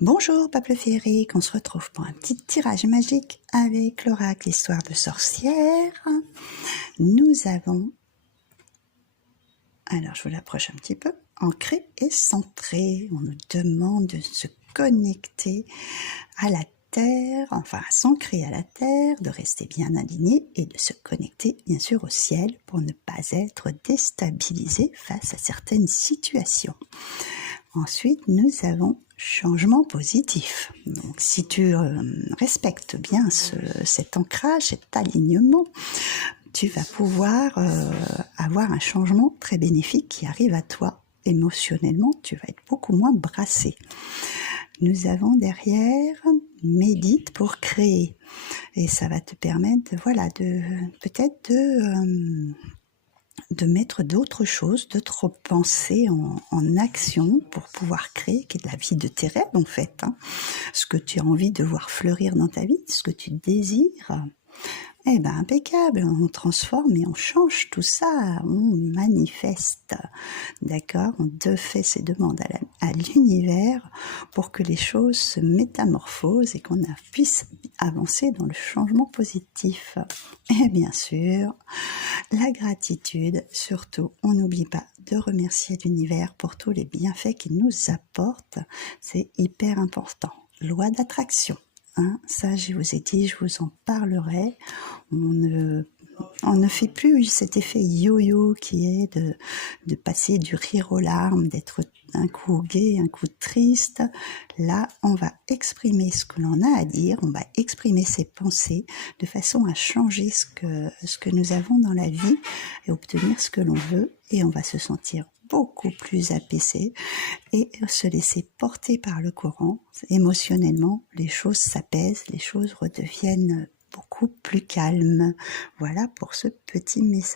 Bonjour peuple féerique, on se retrouve pour un petit tirage magique avec l'oracle Histoire de sorcière. Nous avons, alors je vous l'approche un petit peu, ancré et centré. On nous demande de se connecter à la terre, enfin à s'ancrer à la terre, de rester bien aligné et de se connecter bien sûr au ciel pour ne pas être déstabilisé face à certaines situations. Ensuite, nous avons changement positif. Donc, si tu respectes bien cet ancrage, cet alignement, tu vas pouvoir avoir un changement très bénéfique qui arrive à toi. Émotionnellement, tu vas être beaucoup moins brassé. Nous avons derrière médite pour créer. Et ça va te permettre, voilà, peut-être de mettre d'autres choses, d'autres pensées en action pour pouvoir créer qui est de la vie de tes rêves en fait. Ce que tu as envie de voir fleurir dans ta vie, ce que tu désires. Eh ben impeccable, on transforme et on change tout ça, on manifeste, d'accord? On fait ces demandes à l'univers pour que les choses se métamorphosent et qu'on puisse avancer dans le changement positif. Et bien sûr, la gratitude, surtout, on n'oublie pas de remercier l'univers pour tous les bienfaits qu'il nous apporte, c'est hyper important. Loi d'attraction. Ça, je vous ai dit, je vous en parlerai. On ne fait plus cet effet yo-yo qui est de passer du rire aux larmes, d'être un coup gai, un coup triste. Là, on va exprimer ce que l'on a à dire, on va exprimer ses pensées de façon à changer ce que nous avons dans la vie et obtenir ce que l'on veut, et on va se sentir beaucoup plus apaisé et se laisser porter par le courant. Émotionnellement, les choses s'apaisent, les choses redeviennent beaucoup plus calmes. Voilà pour ce petit message.